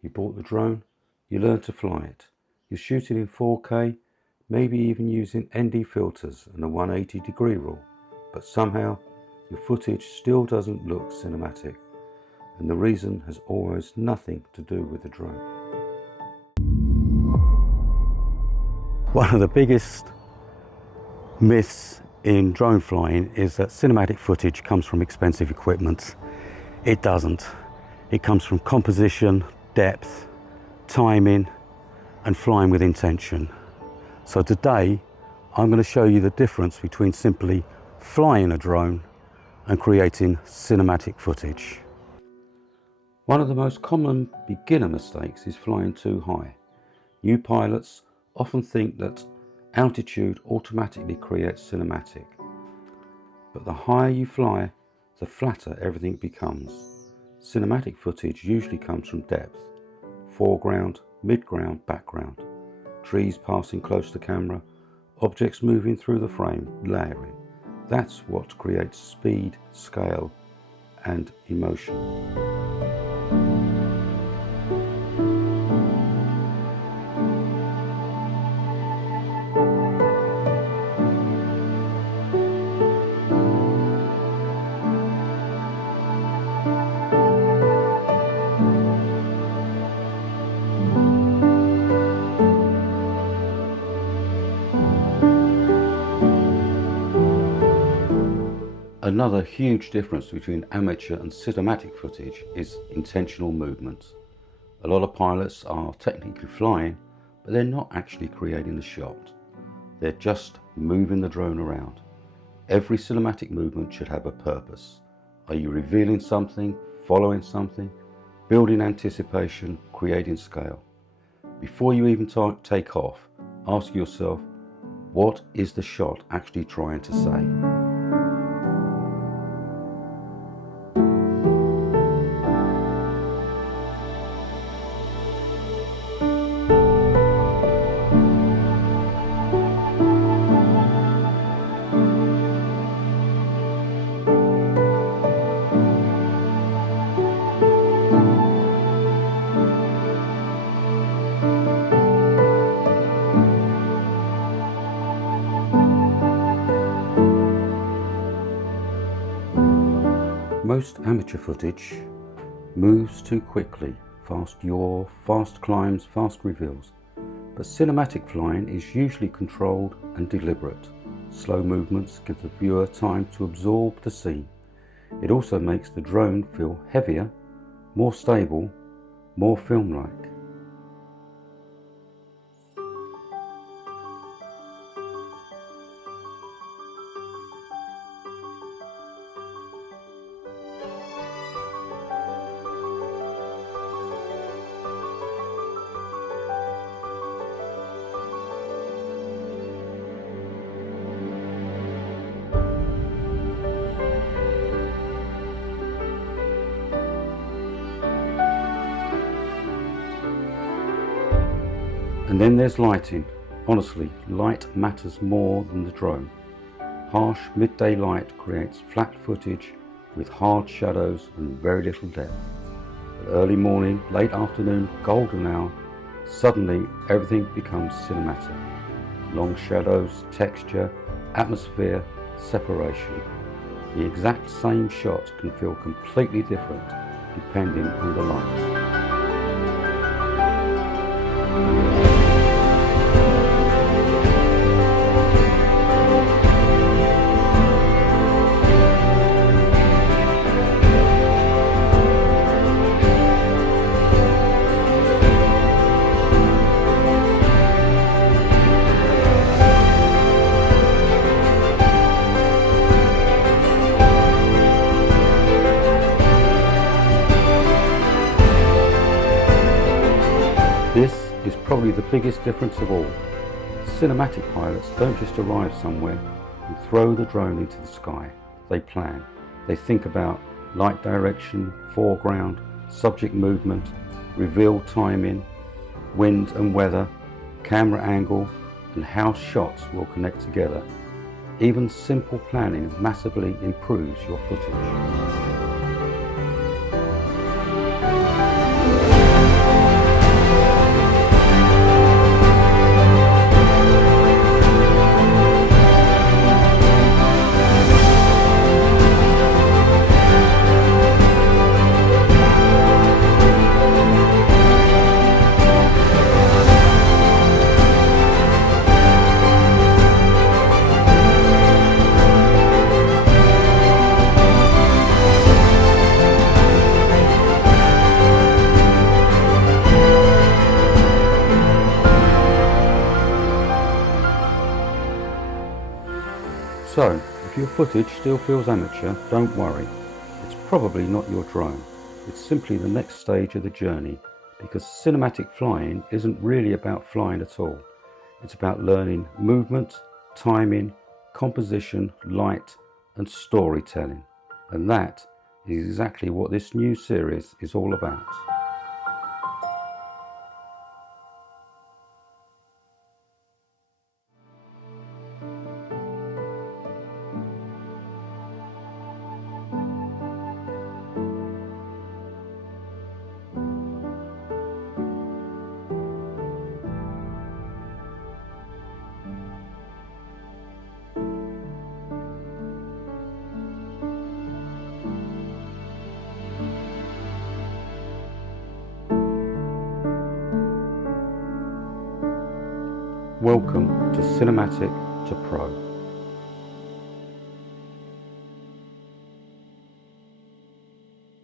You bought the drone, you learn to fly it. You're shooting in 4K, maybe even using ND filters and a 180-degree rule, but somehow your footage still doesn't look cinematic, and the reason has almost nothing to do with the drone. One of the biggest myths in drone flying is that cinematic footage comes from expensive equipment. It doesn't. It comes from composition, depth, timing, and flying with intention. So today I'm going to show you the difference between simply flying a drone and creating cinematic footage. One of the most common beginner mistakes is flying too high. New pilots often think that altitude automatically creates cinematic, but the higher you fly, the flatter everything becomes. Cinematic footage usually comes from depth, foreground, midground, background, trees passing close to camera, objects moving through the frame, layering. That's what creates speed, scale, and emotion. Another huge difference between amateur and cinematic footage is intentional movement. A lot of pilots are technically flying, but they're not actually creating the shot. They're just moving the drone around. Every cinematic movement should have a purpose. Are you revealing something, following something, building anticipation, creating scale? Before you even take off, ask yourself, what is the shot actually trying to say? Most amateur footage moves too quickly, fast yaw, fast climbs, fast reveals. But cinematic flying is usually controlled and deliberate. Slow movements give the viewer time to absorb the scene. It also makes the drone feel heavier, more stable, more film-like. And then there's lighting. Honestly, light matters more than the drone. Harsh midday light creates flat footage with hard shadows and very little depth. But early morning, late afternoon, golden hour, suddenly everything becomes cinematic. Long shadows, texture, atmosphere, separation. The exact same shot can feel completely different depending on the light. This is probably the biggest difference of all. Cinematic pilots don't just arrive somewhere and throw the drone into the sky. They plan. They think about light direction, foreground, subject movement, reveal timing, wind and weather, camera angle, and how shots will connect together. Even simple planning massively improves your footage. So, if your footage still feels amateur, don't worry. It's probably not your drone. It's simply the next stage of the journey, because cinematic flying isn't really about flying at all. It's about learning movement, timing, composition, light, and storytelling. And that is exactly what this new series is all about. Welcome to Cinematic to Pro.